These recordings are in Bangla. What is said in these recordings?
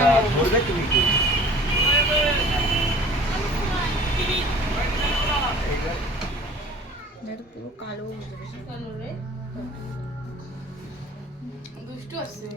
ধরবে তুমি কি পুরো কালো কালো রে দুষ্টু আছে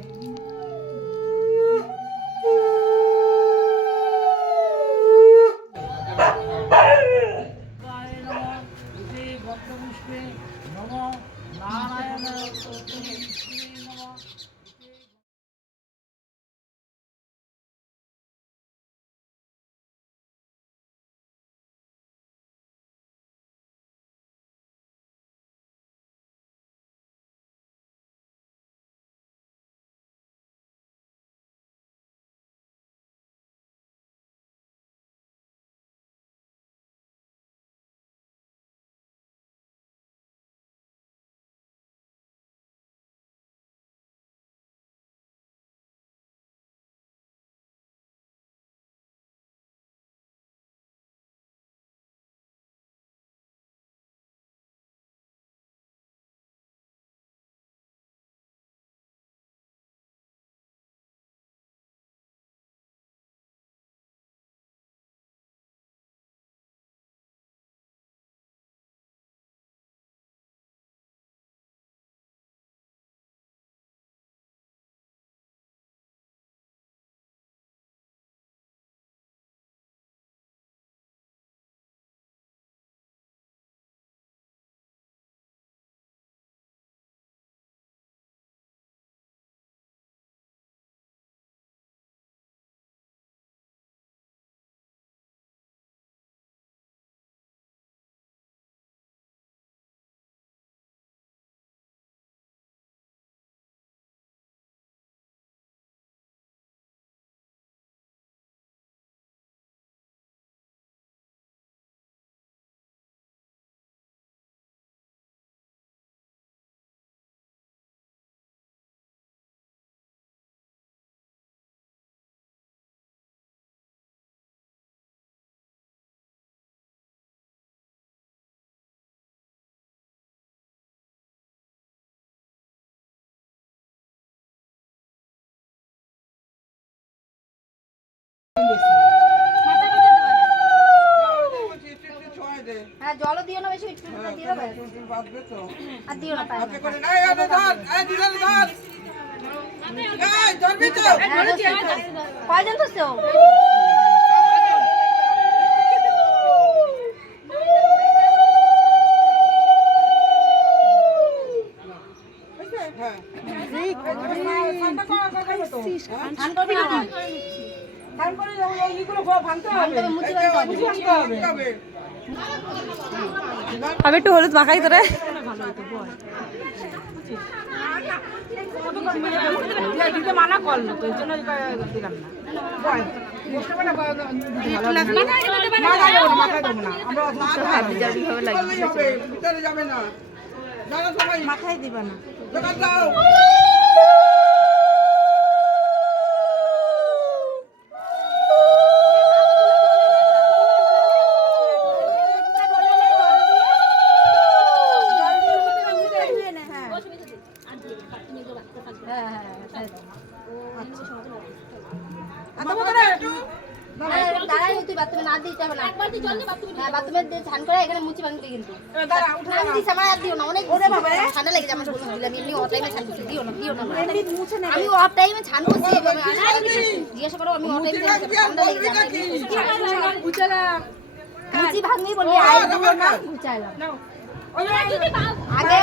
হ্যাঁ জলও দিও না বেশি একটু দিয়ে দেবে আর দিও না পায় কয়জন তো আমি একটু হলুদ মাখাই তোরে মানা করলো তো এই জন্য দিলাম না মাখাই দিবা না ঠান্ডা লেগে যাবে আমি অফ টাইমে ছান করছি জিজ্ঞাসা করো আমি অফ টাইমে ঠান্ডা লেগে যাবে মুচি ভাঙনি বললি আগে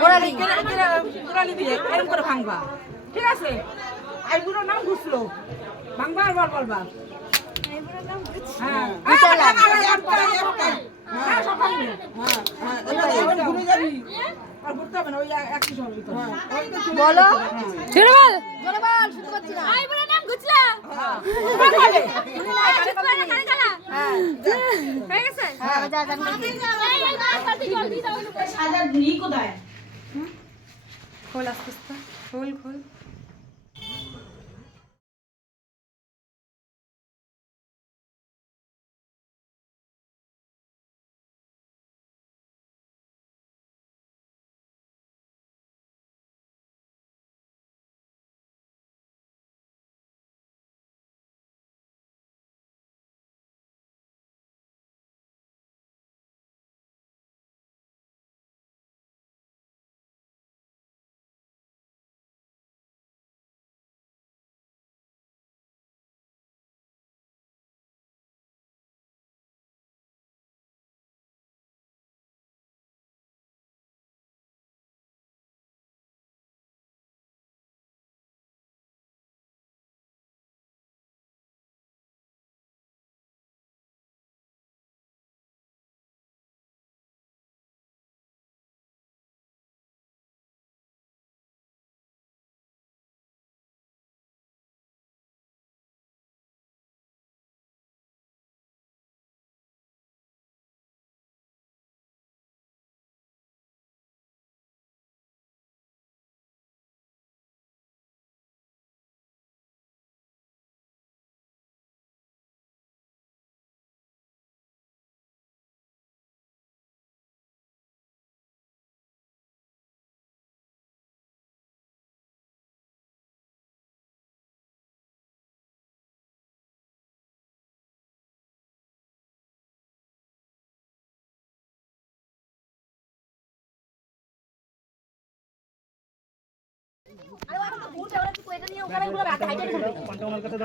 গোড়ালি দিয়ে এরকম করে ভাঙবা ঠিক আছে আইগুলো নাম ঘুষলো ভাঙবা আর বলবা হ্যাঁ বলো ছেড়ে বল জোরে বল শুনতে পাচ্ছি না আই বলে নাম গুছলা হ্যাঁ হয়ে গেছে হ্যাঁ যা জানি এই না করতে জলদি দাও সাদা ঘি কোথায় খোল আস্তে আস্তে খোল খোল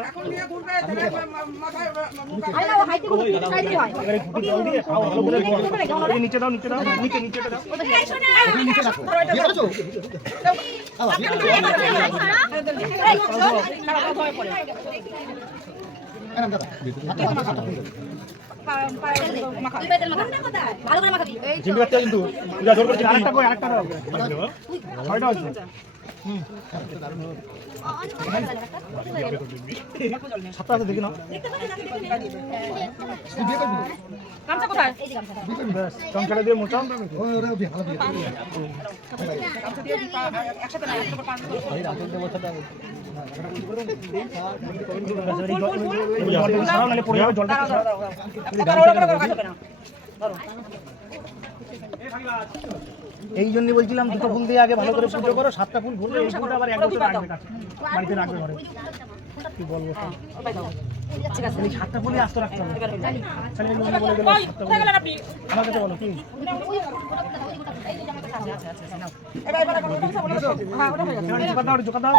এখন নিয়ে ঘুরবে তাহলে মাথায় নিচে দাও নিচে দাও নিচে নিচে দাও ভালো করে মাখাবি জিম্মি বাচ্চা কিন্তু পূজা জোর করছে আরেকটা কই আরেকটা দাও ছয়টা হচ্ছে সাতটা আছে দেখি না গামছা কোথায় ব্যাস চমকাটা দিয়ে মোটা একসাথে না একসাথে পাঁচ পড়ে যাবে জলটা এই জন্য বলছিলাম দুটো ফুল দিয়ে আগে ভালো করে পুজো করো, 7টা ফুল ভরলে এই ফুলটা আবার এক বছর রাখবে কাছে বাড়িতে রাখবে ঘরে। কি বলবো এই 7টা ফুলই আস্ত রাখতে হবে। তাহলে এই বলে গেল আমার কাছে বলো কি জোকা দাও জোকা দাও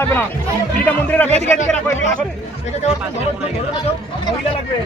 লাগবে না পিড়িটা মন্দিরে রাখো এদিকে এদিকে রাখো এদিকে আসো মহিলা লাগবে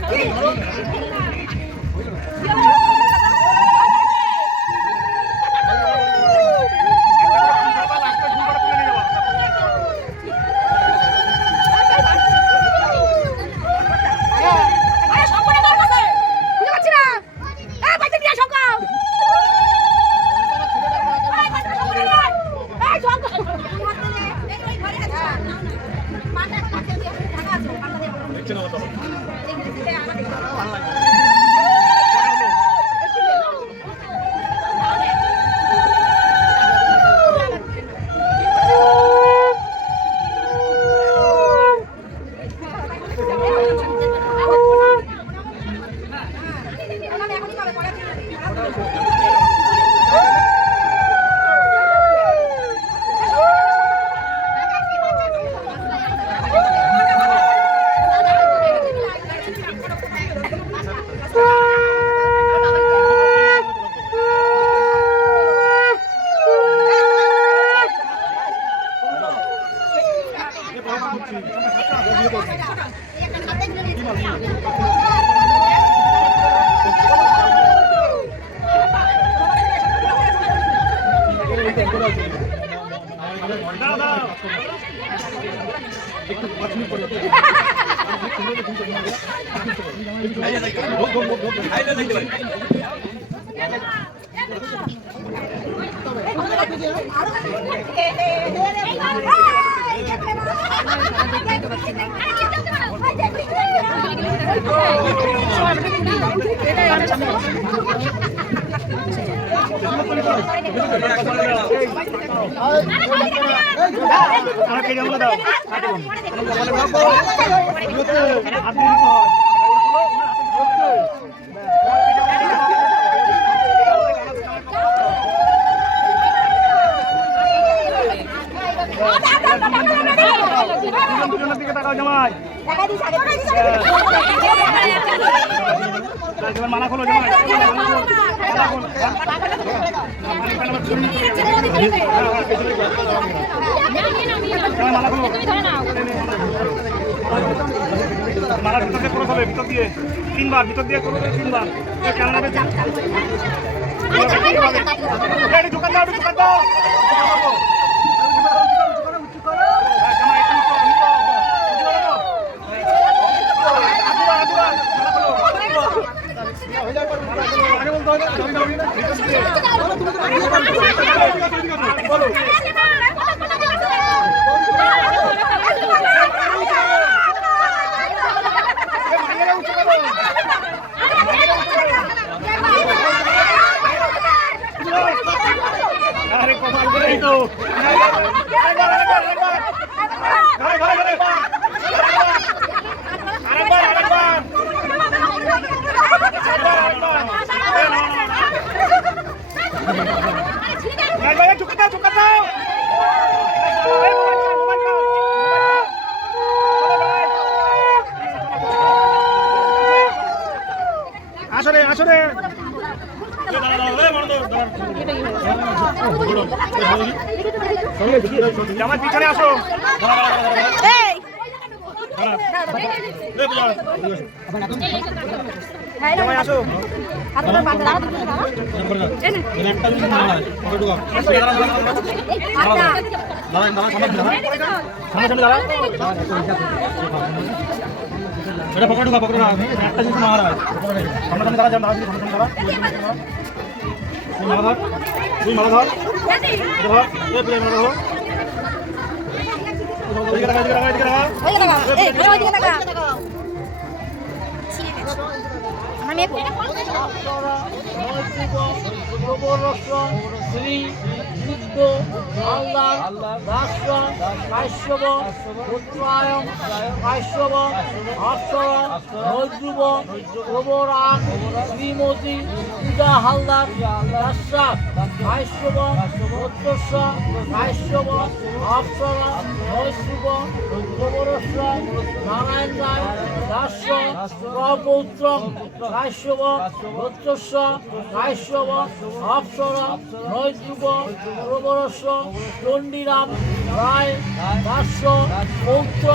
মানা খোলো মারা ভিতর দিয়ে করে হবে ভিতর দিয়ে 3 বার ভিতর দিয়ে করে 3 বার ক্যামেরা ঢুকান দাও ঢুকান দাও বলো এই তো আরেকবার আরেকবার আরেকবার ঘরে ঘরে ঘরে আরেকবার আরেকবার আরেকবার চুকা দাও চুকা দাও আসরে আসরে আমার পিছনে আসো জামাই আসো এটা পকড় ঢুকা পকড় না একটা জিনিস মারা সামনে সামনে দাঁড়া দাঁড়া সামনে দাঁড়া তুই মারা ধর তুই মারা ধর ধর এই প্লেন মারা ধর এদিকে লাগা এদিকে লাগা এদিকে লাগা এই ঘরে ওইদিকে লাগা আমি শ্রী বুদ্ধ আল্লাহ রাষ্ট্র কাশ্যপ পুত্রায়ণ কাশ্যপ অক্ষর নৈদ্রুব প্রবরাণ শ্রীমতী পূজা হালদার দাসাত কাশ্যপ পুত্রস্ব কাশ্যপ অক্ষর নৈদ্রুব প্রবরস্ব নারায়ণ রায় দাস্য প্রপৌত্র কাশ্যপ পুত্রস্ব কাশ্যপ অক্ষর নৈদ্রুব প্রবরস্ব চণ্ডীরাম রায় দাস্য পৌত্র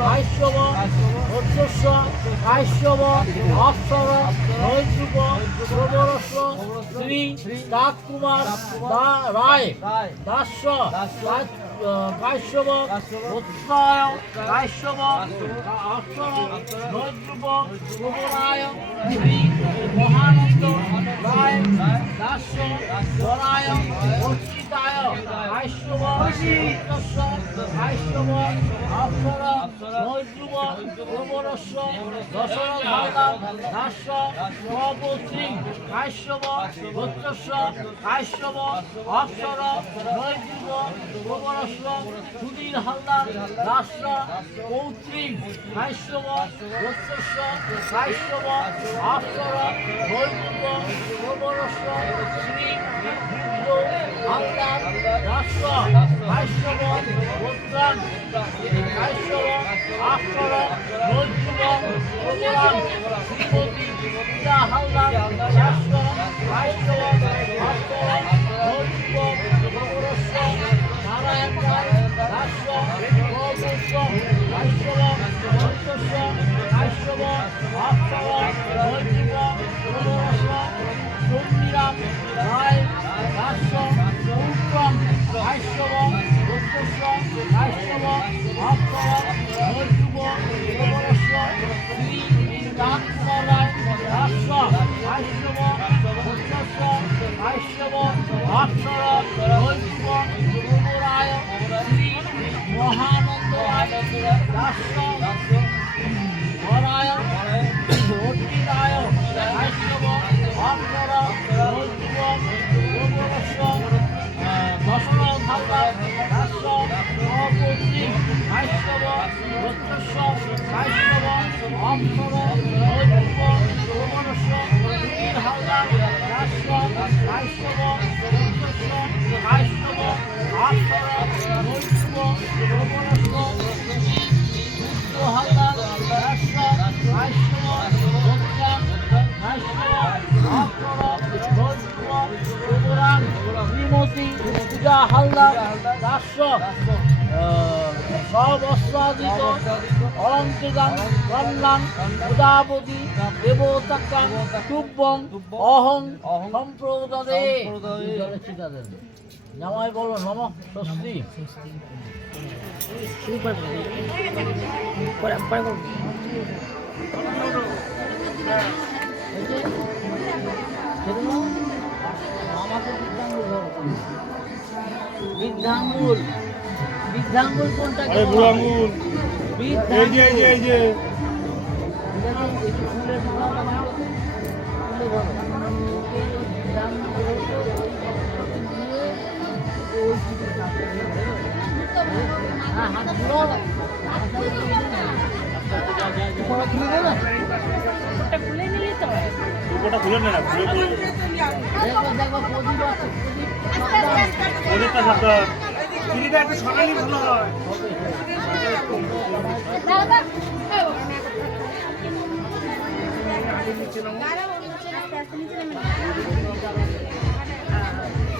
কাশ্যপ পুত্রস্ব কাশ্যপ অক্ষর নৈদ্রুব প্রবরস্ব শ্রী ডাকুমার রায় দাস্য কাশ্যপ পুত্রায় কাশ্যপ অক্ষর নৈদ্রুব প্রবরায় শ্রী মহানন্দ রায় দাস্য বরায় অর্চিতায় কাশ্যপ পুত্রস্ব কাশ্যপ অক্ষর নৈদ্রুব প্রবরস্ব দশরথ হালদার দাস্য প্রপৌত্রী কাশ্যপ পুত্রস্ব কাশ্যপ অক্ষর নৈদ্রুব প্রবরস্ব সুধীর হালদার দাস্য পৌত্রী কাশ্যপ পুত্রস্ব কাশ্যপ অক্ষর নৈদ্রুব প্রবরস্ব শ্রী বুদ্ধ হালদার দাস্য কাশ্যপ পুত্রান কাশ্যপ অক্ষর নৈদ্রুব প্রবরাণ শ্রীমতী পূজা হালদার দাস্য কাশ্যপ অক্ষর নৈদ্রুব প্রবরস্ব নারায়ণ রায় দাস্য প্রপৌত্র কাশ্যপ পুত্রস্ব কাশ্যপ অক্ষর নৈদ্রুব প্রবরস্ব চণ্ডীরাম রায় দাস্য পৌত্রম কাশ্যপ পুত্রস্ব কাশ্যপ অক্ষর নৈদ্রুব প্রবরস্ব শ্রী ডাকুমার রায় দাস্য কাশ্যপ পুত্রস্ব কাশ্যপ অক্ষর নৈদ্রুব প্রবরায় শ্রী মহানন্দ রায় দাস্য বরায় অর্চিতায় কাশ্যপ অক্ষর নৈদ্রুব প্রবরস্ব দশরথ হালদার দাস্য প্রপৌত্রী কাশ্যপ পুত্রস্ব কাশ্যপ অক্ষর নৈদ্রুব প্রবরস্ব সুধীর হালদার দাস্য কাশ্যপ পুত্রস্ব কাশ্যপ অক্ষর নৈদ্রুব প্রবরস্ব বুদ্ধ হালদার দাস্য কাশ্যপ পুত্রান কাশ্যপ অক্ষর নৈদ্রুব প্রবরাণ শ্রীমতী পূজা হালদার দাস্য সবস্ত্রাদিত অলঙ্কৃতাং কন্যাং উদাবতী দেবতাকাং তুভ্যং অহং সম্প্রদদে জামাই বলো নমঃ স্বস্তি আমাকে বৃদ্ধাঙ্গুল বৃদ্ধাঙ্গুল কোনটা? বুড়ো আঙ্গুল এই যে এই যে এই যে ফুলের ওটা খুলে নে না, খুলে খুলে দেখো প্রদীপ আছে, ওদেরটা সাথে চিনিটা একটু সরালি ভালো হয়।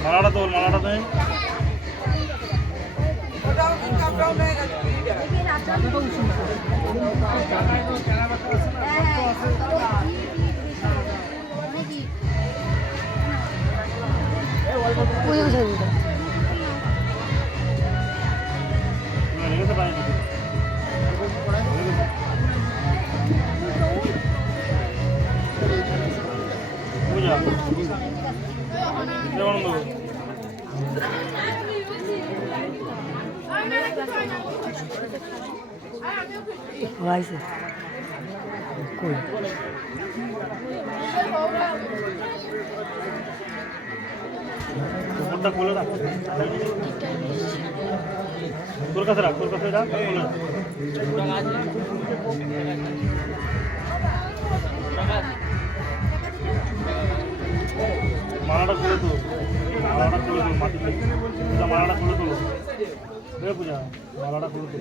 মালাটা তো মালাটা দেন। ওটাও কিন্তু আপটাও হয়ে গেছে রেখে পাই না বুঝা যেমন Vaise. Cool. ফোনটা খুলে রাখ, তোর কাছে রাখ, তোর কাছে রাখ, খুলে রাখ। মালাটা খুলে তো, মালাটা খুলে তো, মাটিতে মালাটা খুলে তোলো, পূজা মালাটা খুলে তো।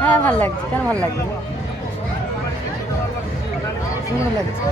হ্যাঁ ভালো লাগছে, কেন ভালো লাগবে, সুন্দর লাগছে।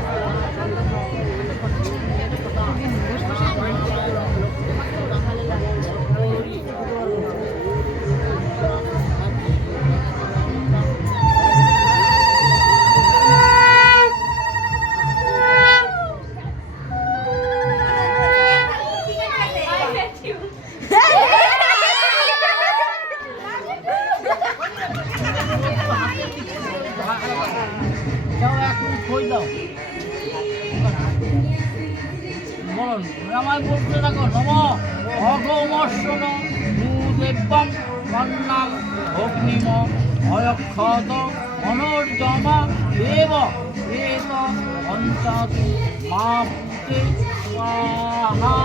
যাও এখন খই দাও, বলুন আমায় বলতে থাকো। নম অগমর্ষণ ভূদেবম কন্যাম অগ্নিম অয়ক্ষত অনর্জমা দেব দেব পঞ্চাতু মাপতে স্বাহা।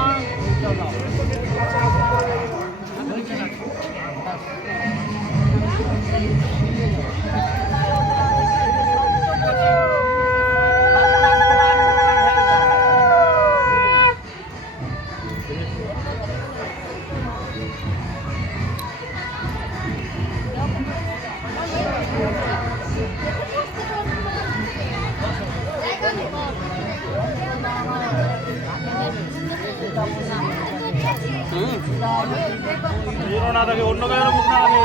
না থাকে অন্য কারো মুখ না থাকে।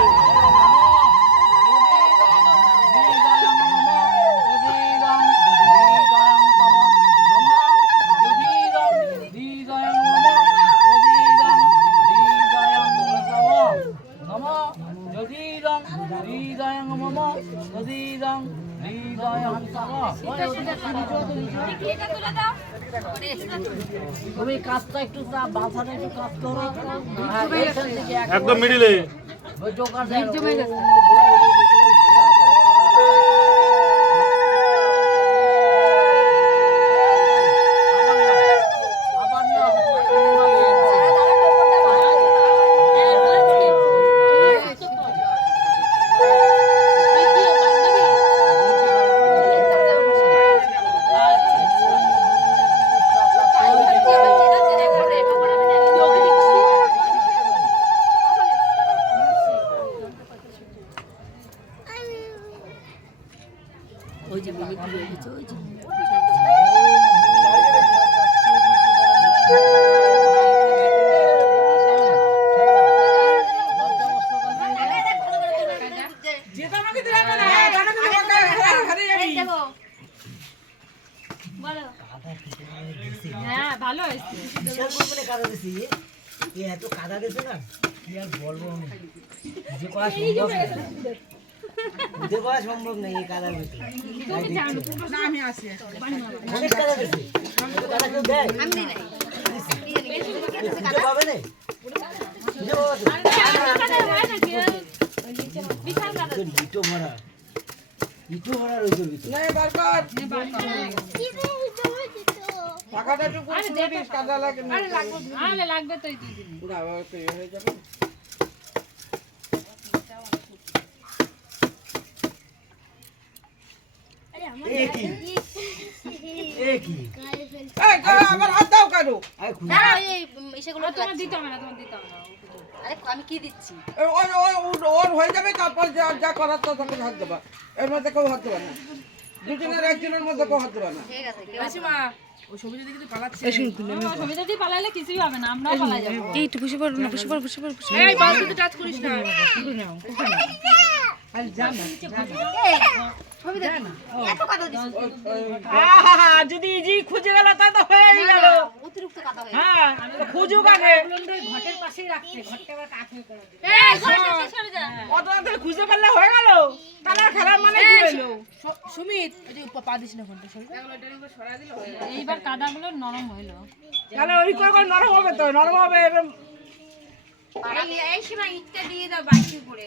তুমি কাজটা একটু বাসাটা একটু কাজ করো একদম মিডিলে যেটা আমাকে দিলে হবে না, জানা দিলে আমাকে হারিয়ে যাবি। বলো হ্যাঁ ভালো হয়েছে বিশাল পরিমাণে কাদা দিছি এত কাদা দিছে না কি আর বলবো আমি যে করা সম্ভব না বুঝে করা সম্ভব না এই কাদার ভিতরে না আমি আসি অনেক কাদা দিছে কাদা কেউ দেয় আমি দিই নাই বুঝে পাবে না বুঝে পাবে বিশাল কাদা ইটো ভরা রইছে ভিতরে নে বারবার টাকাটা একটু পুরো দিস কাদা লাগে না আরে লাগবে তো এই দুই দিন না বাবা তো হয়ে যাবে এ কি এই আবার হাত দাও কারো আরে খুলে না এই ইসেগুলো তোমার দিতে হবে না তোমার দিতে হবে না আরে আমি কি দিচ্ছি ওর হয়ে যাবে তারপর যা যা করার তো তখন হাত দেবা এর মধ্যে কেউ হাত দেবে না দুজনের একজনের মধ্যে কেউ হাত দেবে না ঠিক আছে মাসিমা ওই ছবিটা দেখে তো পালাচ্ছে আমার ছবিটা দিয়ে পালাইলে কিছুই হবে না আমরাও পালাই যাবো এইটু বসে পড়ো না বসে পড়ো এই বালতিতে টাচ করিস না আরে যা না ছবি দেখ এত কথা দিচ্ছি আহা যদি ইজি খুঁজে গেল তা তো হয়ে গেল অতিরিক্ত কথা হয়ে হ্যাঁ খুঁজুক আগে ঘটের পাশেই রাখতে ঘরটা আবার কাঠ হয়ে পড়ে সরে যা কত তাড়াতাড়ি খুঁজে ফেললে হয়ে গেল তাহলে খেলার মানে কি হলো সুমিত এই পা দিস না ফোনটা সরি এইবার কাদাগুলো নরম হইলো তাহলে ওই করে নরম হবে তো নরম হবে এরকম এই সময় ইটটা দিয়ে দাও বাকি করে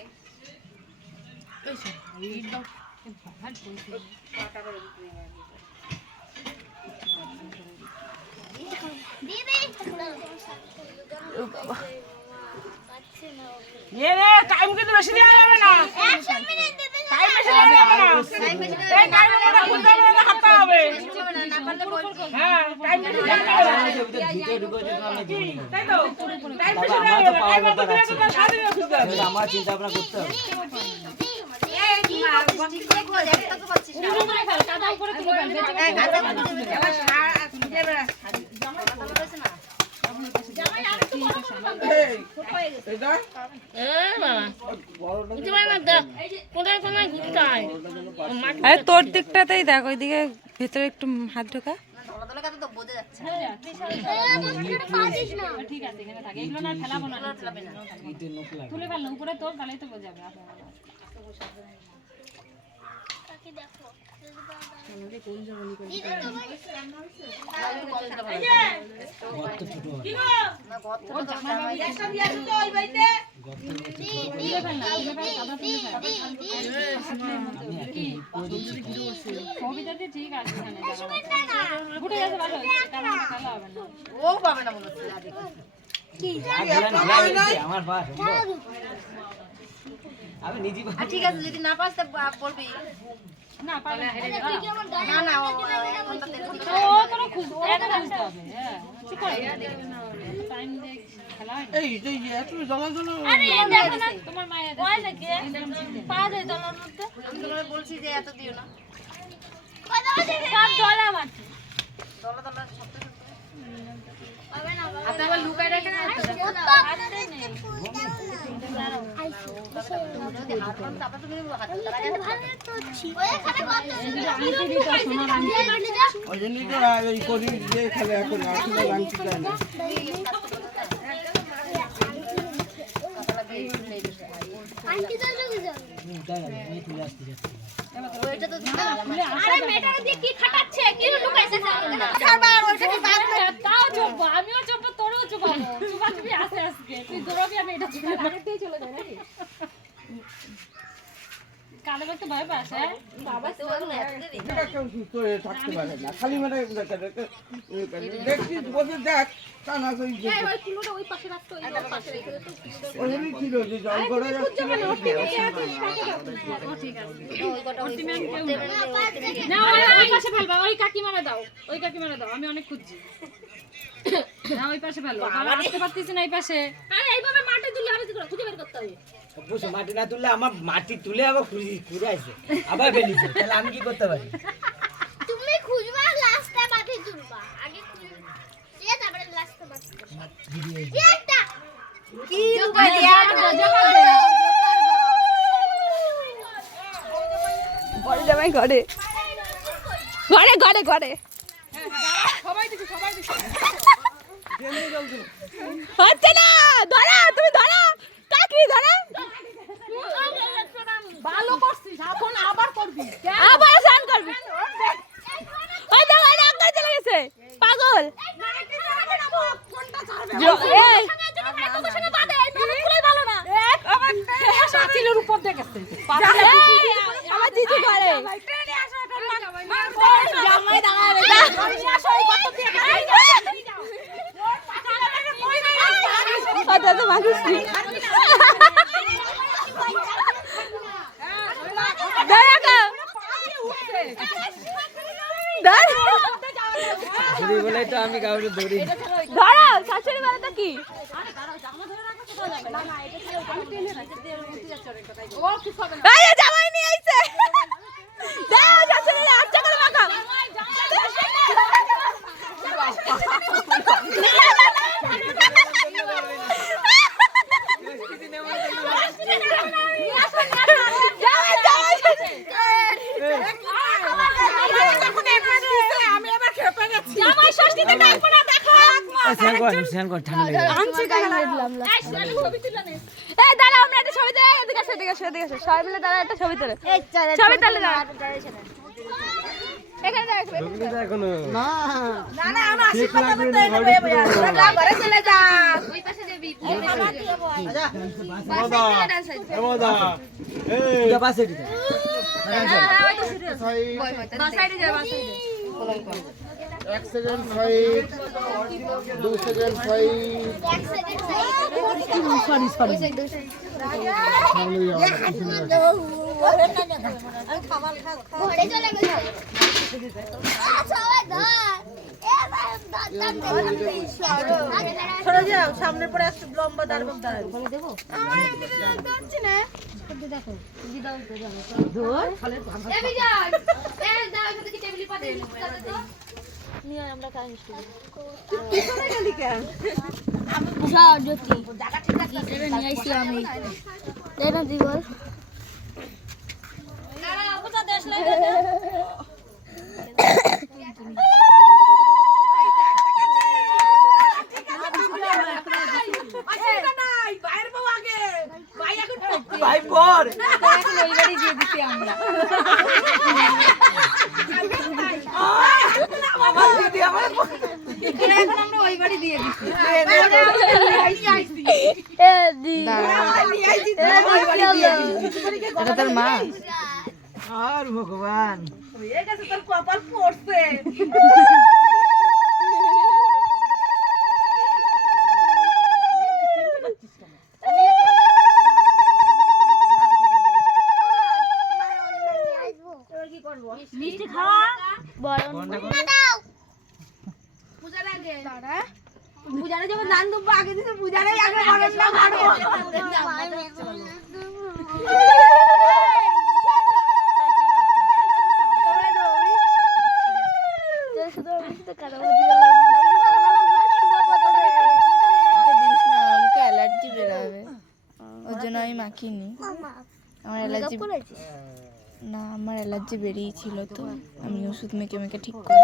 এ রে টাইম কিন্তু বেশি দেওয়া যাবে না টাইম বেশি দেওয়া যাবে না এই টাইমের মধ্যে খুঁজতে হবে না হাঁটতে হবে না পারলে বলবি হ্যাঁ টাইম বেশি দেওয়া যাবে না ভিতরে ঢুকে দিতে আমি জীবন তাই তো টাইম বেশি দেওয়া যাবে না টাইম মতো দিলে তো সারাদিন খুঁজতে হবে আমার চিন্তা ভাবনা করতে হবে এই কি করছিস ঠিক করে একটা তো পাচ্ছিস না তুলে ফেল কাদা উপরে তুলে ফেল বেঁচে এই গাছে এবার রয়েছে না এটা আরে তোর দিকটাতেই দেখ ওইদিকে ভেতরে একটু হাত ঢোকা দলা দলা কথা তো বোঝা যাচ্ছে ঠিক আছে এখানে থাকে এগুলো না ফেলাবো না তুলে ফেল না উপরে তোর তাহলেই তো বোঝাবে গর্ত ছোট হবে না গর্তটা তো জামাই তুলে ফেল না তুলে ফেল কাদা তুলে ফেল ছবিটাতে ঠিক আছে এখানে উঠে গেছে ভালো হয়েছে কারণ খেলা হবে না ও পাবে না মনে হচ্ছে আমার বাস আমি নিজে ঠিক আছে যদি না পাস তা বলবি না পারলে হেরে যাবে না না এখনটা ও তোরা খুঁজতে হবে হ্যাঁ ঠিক করে টাইম দেখ খেলা হয় এই এত জ্বালা জ্বালা আরে দেখো না তোমার মায়ের হয় নাকি পাওয়া যায় দলার মধ্যে আমি তোমাকে বলছি যে এত দিও না সব দলা মাটি দলা দলা শব্দ আপনি আবার লুকায় রাখেন না যদি হাত পান তারপর তুমি হাত তারা ওই জন্যই তো এই করি যে খেলে এখন আসলে রাংটি যায় না ওইটা তো দিতে আরে মেয়েটারে দিয়ে কি খাটাচ্ছে কি লুকাইছে তাও চুপ আমিও চুপ তোরও চুপ চুপা চুপি আসে আজকে তুই দৌড়াবি আমি এটা চুপ আগে দিয়ে চলে যাই নাকি কালে একটু ভয় পাস হ্যাঁ বাবা তো এত এটা কেউ সুস্থ হয়ে থাকতে পারে না খালি মানে দেখছিস বসে দেখ তা না কই ওই কুলোটা ওই পাশে রাখতো ওই পাশে রেখে দে ওই ছিল যে জল করে যাচ্ছে না ওই পাশে ফেলবা ওই কাকিমারে দাও আমি অনেক খুঁজছি না ওই পাশে ফেলবা বাবা আসতে পারতেছ না এই পাশে আরে এইভাবে মাটি তুলে আমি খুঁজে বের করতে হবে মাটি না তুললে আমার মাটি তুলে আবার খুঁড়াইছে আবার ফেলিছে তাহলে আমি কি করতে পারি কি লুকাই দিয়া বড় জামাই ঘরে ঘরে ঘরে ঘরে হচ্ছে না ধরা তুমি ধরা কাকি ধরা ভালো করছিস এখন আবার করবি আবার স্নান করবি ওই দেখো এটা আগে চলে গেছে পাগল এই পাঁচিলের উপর দিয়ে গেছে আমার দিদি ঘরে জামাই দাঁড়াবে ওটা তো মানুষ নেই বলে তো আমি কাউকে ধরি ধরো শাশুড়ি বাড়িতে কি এই জামাই নিয়ে আইছে দাও শাশুড়ি আচ্ছা করে মাখা আমি এবার খেপে গেছি জামাই ষষ্ঠীতে ডাকবো না দেখো স্নান কর ঠান্ডা লেগে আনছি টাকা দিলাম এই দাঁড়া আমরা একটা ছবি তুলে এদিকে আসো এদিকে আসো এদিকে আসো সবাই মিলে দাঁড়া একটা ছবি তুলে ছবি তুলে দাঁড়া এখানে দাঁড়া এখনো না না আমরা আশীর্বাদ করতে নেব যা ঘরে চলে যা ওই পাশে যাবি পাশে বাসাইডে যা বাসাইডে এক সেকেন্ড ফাইট 2 সেকেন্ড ফাইট ঘরে চলে গেছে সরে যাও সামনে পড়ে একটা লম্বা দাঁড়াবে দাঁড়াবে বলে দেবো ভাই পর ওই বাড়ি দিয়ে দিছি আমরা আমার দিদি আমার এখন আমরা ওই বাড়ি দিয়ে দিছি এটা তোর মা আর ভগবান তোর কপাল পড়ছে মিষ্টি খাওয়া পূজারে যখন দান দেবো আগে দিতে পূজারাই আগে বরণটা মারবো অ্যালার্জি বেরোবে ওর জন্য আমি মাখিনি আমার অ্যালার্জি না আমার অ্যালার্জি বেরিয়েছিল তো আমি ওষুধ মেখে মেখে ঠিক করি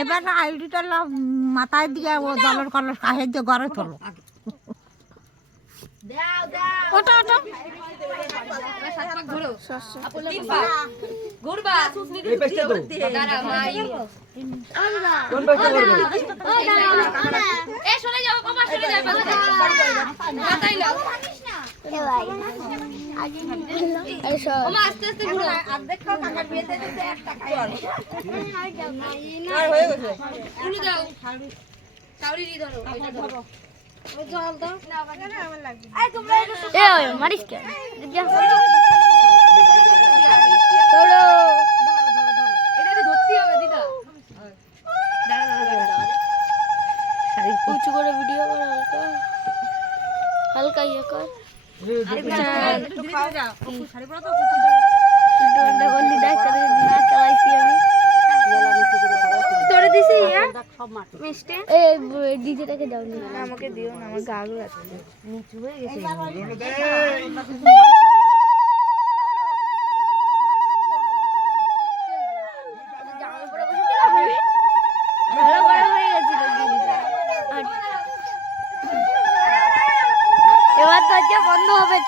এবার আইডিটা মাথায় দিয়ে ও জলের কলস কাহের দিয়ে ঘরে তোলো ওটা ওটা ঘুরবা এই পেছটা তো দাঁড়া মাই কোন পেছটা করবে এ চলে যাও বাবা চলে যাও মাথায় লাও ওমা আস্তে আস্তে ঘুরো অর্ধেক খাও কাকার বিয়েতে দিতে একটা খাই আর হয়ে গেছে উনি দাও কাউরি দি ধরো ওইটা ধরো ওই জল দাও না বাগানে আমার লাগবে এই তোমরা এ মারিস কে এটা ধরতে হবে দিদা দাঁড়া দাঁড়া দাঁড়া উঁচু করে ভিডিও কর, হালকা হালকা ইয়ে কর। উল্টো বললি দেখ তোরে না চালাইছি আমি তোরে দিছি মিষ্টি এই ডিজেটাকে দাও না আমাকে দিও না, আমার গা গুলো নিচু হয়ে গেছে। এবার দরজা বন্ধ হবে।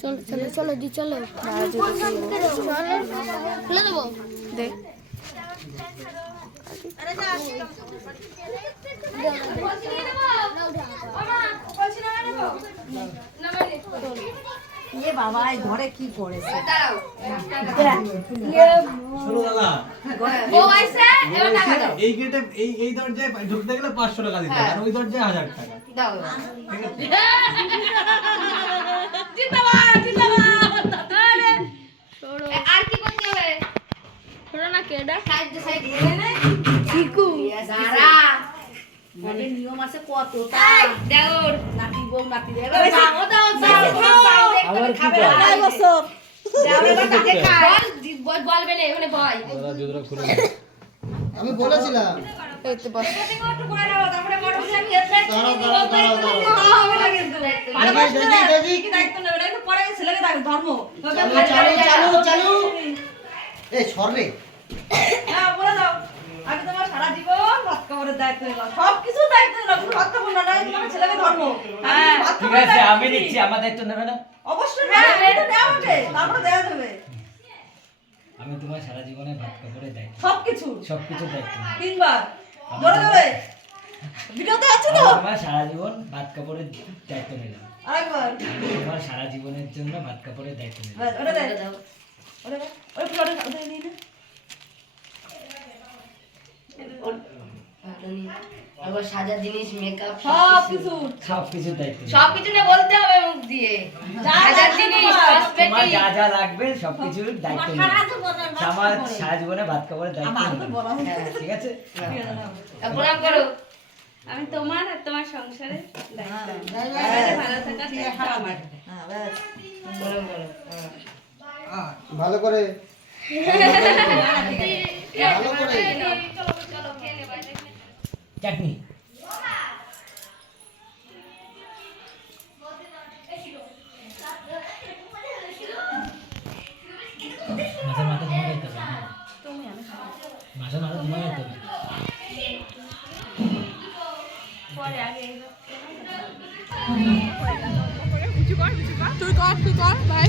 চলো চলো চলো দি চলো খুলে দেবো দেখ বাবা এই ঘরে কি করেছে? এই গেটে এই দরজায় ঢুকতে গেলে 500 টাকা দিতে হবে আর ওই দরজায় 1000 টাকা। আর কি করতে হবে? ছোড়ো না কেডা সাইড সাইড চিকু দাঁড়া মানে নিয়ম আছে কতটা দেওর নাতি বউ নাতি রে দাও দাও আবার কি খাবে আড়াই বছর বলবে না এখানে ভয় আমি বলেছিলাম এই তো বস চালু চালু চালু এই সরবে সারা জীবন ভাত খাবারের দায়িত্ব নিলাম, সবকিছু দায়িত্ব নিলাম, শুধু ভাত খাবো না, নয় তোমার ছেলেকে ধর্ম। ঠিক আছে আমি নিচ্ছি, আমার দায়িত্ব নেবে না? অবশ্যই নেওয়া হবে, তারপরে দেওয়া যাবে আমি তোমার সারা জীবনে ভাত কাপড়ের দায়িত্ব, সবকিছু সবকিছুর দায়িত্ব নেব। 3 বার জোরে জোরে ভিডিওতে আছে তো। আমি তোমার সারা জীবন ভাত কাপড়ের দায়িত্ব নিলাম। আরেকবার আমি তোমার সারা জীবনের জন্য ভাত কাপড়ের দায়িত্ব নিলাম। বাস, ওটা দে ওটা দে ওই ফ্লোরে ওটা নিয়ে নে। আবার সাজা জিনিস মেকআপ সবকিছু সবকিছুর দায়িত্ব নিলাম। সবকিছু না বলতে হবে মুখ দিয়ে সাজা জিনিস তোমার কসমেটিক যা যা লাগবে সবকিছুর দায়িত্ব নিলাম। আমার সারা জীবনে ভাত কাপড়ের দায়িত্ব নিলাম। হ্যাঁ, ঠিক আছে? প্রণাম করো। আমি তোমার আর তোমার সংসারে ভালো থাকা আমার। প্রণাম করো। ভালো করে ভালো করে চলো চলো খেয়ে নে বাইরে। চাটনি মাথা মাথা ঘুমা যেতে হবে, মাথা মাথা ঘুমা যেতে হবে। পরে আগে তুই কর ভাই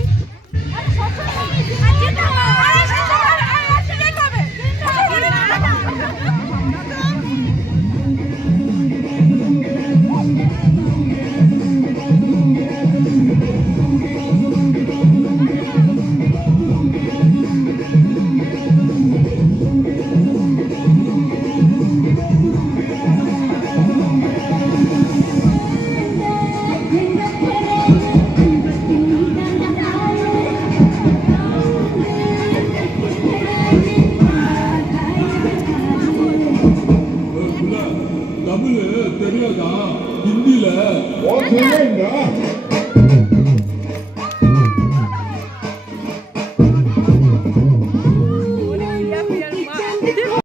தமிழ் தெரியாதா? ஹிந்தில